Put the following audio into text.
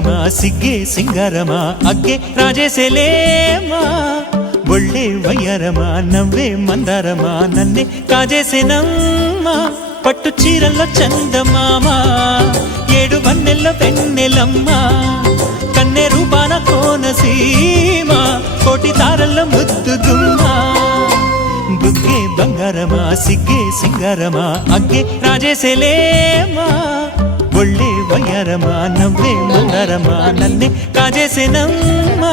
ಬಂಗಾರಮ ಸಿಗ್ಗೆ ಸಿಂಗಾರಮ ಅಗ್ಗೆ ರಾಜೇಸೆಲೇಮಾ ಒಳ್ಳೆ ವಯ್ಯಾರಮ ನవ్వే మందారమ నన్నే కాజేసేనమ్మా పట్టు చీరల్లో చందమామ ఏడు వన్నెల్లో వెన్నెలమ్మ కన్నె రూపాన కోనసీమ కోటి తారల్లో ముద్దుగుమ్మ బుగ్గే బంగారమ సిగ్గే సింగారమ అగ్గే రాజేసెలేమా ఒళ్ళే వయ్యారమ నవ్వే మందారమ నన్నే కాజేసేనమ్మా